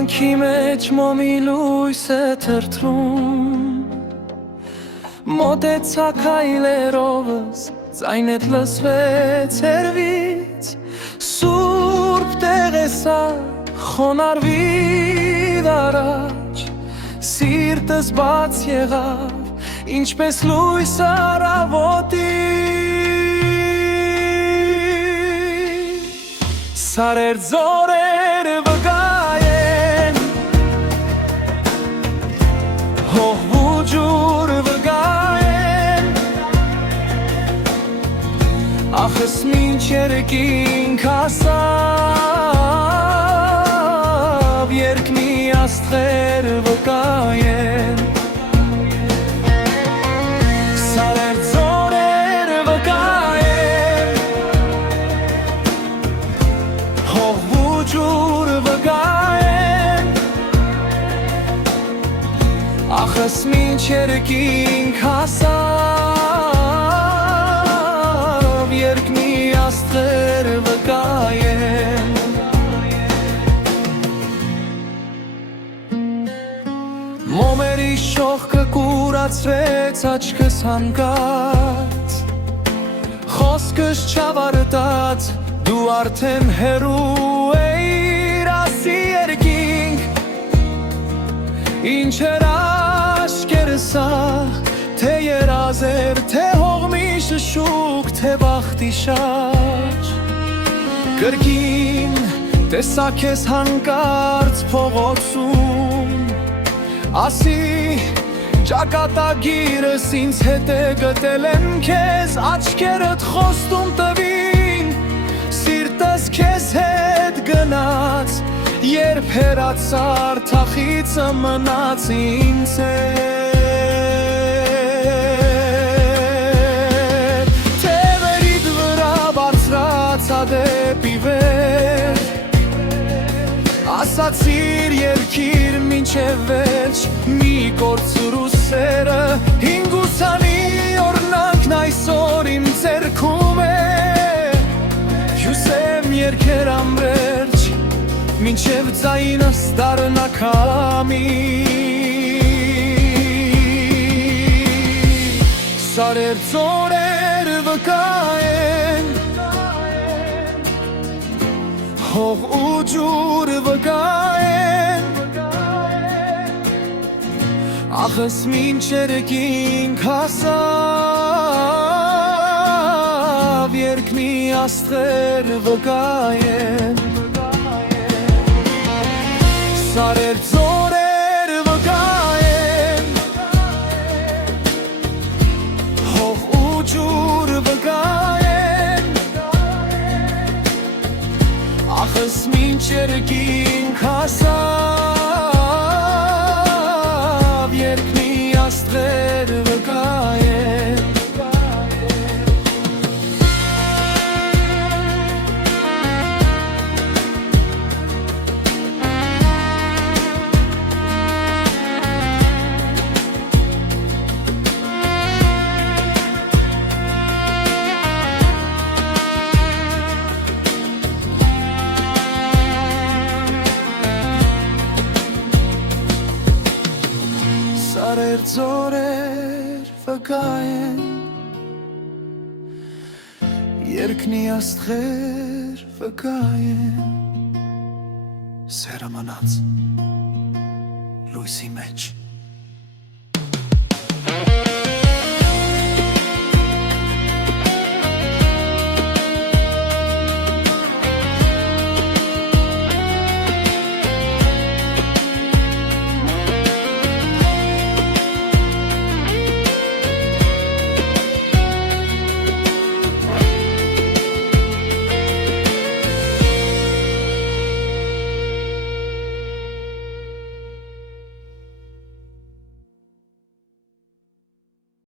կյանքի մեջ մոմի լույս է թրթրում Մոտեցա քայլերովս ձայնդ լսվեց հեռվից Սուրբ տեղ է սա խոնարհվիր առաջ Սիրտս բաց եղավ ինչպես լույս առավոտի Սարեր ձորեր վկայեն Հող ու ջուր վկայեն Ախս մինչեր կինք հասավ Երկնի աստղեր վկայեն Սարեր ձորեր վկայեն Հող ու ջուր վկայեն Ախս մինչեր կինք հասավ Երկնի աստղեր վկայեն Մոմերի շողքը կուրացվեց աչքս հանկած Խոսքս չավարտած դու արդեն հեռու էիր ասի երկինք Ինչ էր աշկերս թե երազեր թե հողմի շշուկ թե բախտի շաջ Կրկին տեսա քեզ հանկարծ փողոցում Ասի ճակատագիրս ինձ հետ է գտել եմ քեզ Աչքերդ խոստում տվին Սիրտս քեզ հետ գնաց Երբ հեռացար թախիծը մնաց ինձ հետ Թևերիդ վրա բարձրացա դեպի վեր Ասացիր երկիր մինչև վերջ Մի կորցրու սերը Հինգուսանի օրնանքն այսօր իմ ձեռքում է Հյուսեմ երկեր ամրերջ Մինչև ձայնս դառնա քամի Սարեր ձորեր վկայեն Հող ու ջուր վկայեն Ախս մինչեր կինք հասավ Երկնի աստղեր վկայեն Սարեր ձորեր վկայեն Հող ու ջուր վկայեն Ախս մինչեր կինք հասավ Երկնի աստղեր վկայեն Սարեր ձորեր վկայեն Երկնի աստղեր վկայեն Սերը մնաց լույսի մեջ